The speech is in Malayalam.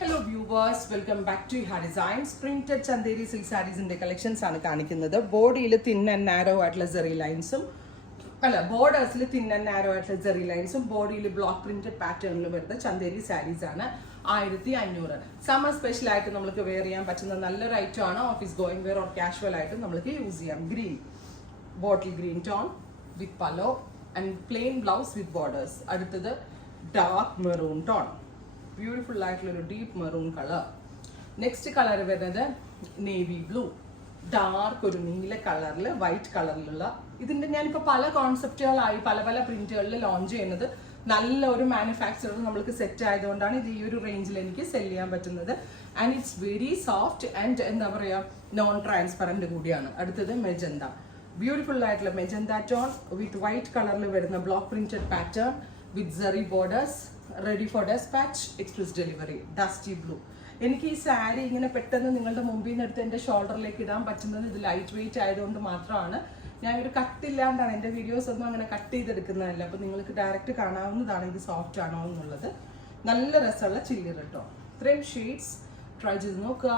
Hello viewers, welcome back to Iha Designs. Printed Chanderi silk sarees in the collections ആണ് കാണിക്കുന്നത്. ബോഡിയിൽ തിൻ ആൻഡ് നാരോ ആയിട്ടുള്ള സെറി ലൈൻസും ബോർഡേഴ്സിൽ തിൻ ആൻഡ് നാരോ ആയിട്ടുള്ള സെറി ലൈൻസും ബോഡിയിൽ ബ്ലോക്ക് പ്രിന്റഡ് പാറ്റേണിൽ വരുന്ന ചന്ദേരി സാരീസ് ആണ് 1500. സമ്മർ സ്പെഷ്യൽ ആയിട്ട് നമുക്ക് വെയർ ചെയ്യാൻ പറ്റുന്ന നല്ലൊരു ഐറ്റം ആണ്. Office going wear or casual ആയിട്ട് നമുക്ക് യൂസ് ചെയ്യാം. Green bottle green tone with pallu and plain blouse with borders. അടുത്തത് ഡാർക്ക് മെറൂൺ ടോൺ, ബ്യൂട്ടിഫുൾ ആയിട്ടുള്ള ഒരു deep maroon colour. Next colour വരുന്നത് നേവി ബ്ലൂ, ഡാർക്ക് ഒരു നീല കളറിൽ വൈറ്റ് കളറിലുള്ള. ഇതിന്റെ ഞാനിപ്പോൾ പല കോൺസെപ്റ്റുകളായി പല പല പ്രിന്റുകളിൽ ലോഞ്ച് ചെയ്യുന്നത്. നല്ല ഒരു മാനുഫാക്ചറർ നമ്മൾക്ക് സെറ്റ് ആയതുകൊണ്ടാണ് ഇത് ഈ ഒരു റേഞ്ചിൽ എനിക്ക് സെല് ചെയ്യാൻ പറ്റുന്നത്. And it's very soft and എന്താ പറയുക നോൺ ട്രാൻസ്പെറൻറ്റ് കൂടിയാണ്. അടുത്തത് മെജന്ത, ബ്യൂട്ടിഫുൾ ആയിട്ടുള്ള മെജന്ത ടോൺ വിത്ത് വൈറ്റ് കളറിൽ വരുന്ന block printed pattern with zari borders, ready for despatch, express delivery. Dusty blue. എനിക്ക് ഈ സാരി ഇങ്ങനെ പെട്ടെന്ന് നിങ്ങളുടെ മുമ്പിൽ നിന്ന് എടുത്ത് എൻ്റെ ഷോൾഡറിലേക്ക് ഇടാൻ പറ്റുന്നത് ഇത് ലൈറ്റ് വെയിറ്റ് ആയതുകൊണ്ട് മാത്രമാണ്. ഞാൻ ഒരു കട്ടില്ലാണ്ടാണ് എൻ്റെ വീഡിയോസ് ഒന്നും അങ്ങനെ കട്ട് ചെയ്തെടുക്കുന്നതല്ല. അപ്പോൾ നിങ്ങൾക്ക് ഡയറക്റ്റ് കാണാവുന്നതാണ് ഇത് സോഫ്റ്റ് ആണോ എന്നുള്ളത്. നല്ല രസമുള്ള ചില്ലി കേട്ടോ. ഇത്രയും ഷെയ്ഡ്സ് ട്രൈ ചെയ്ത് നോക്കുക.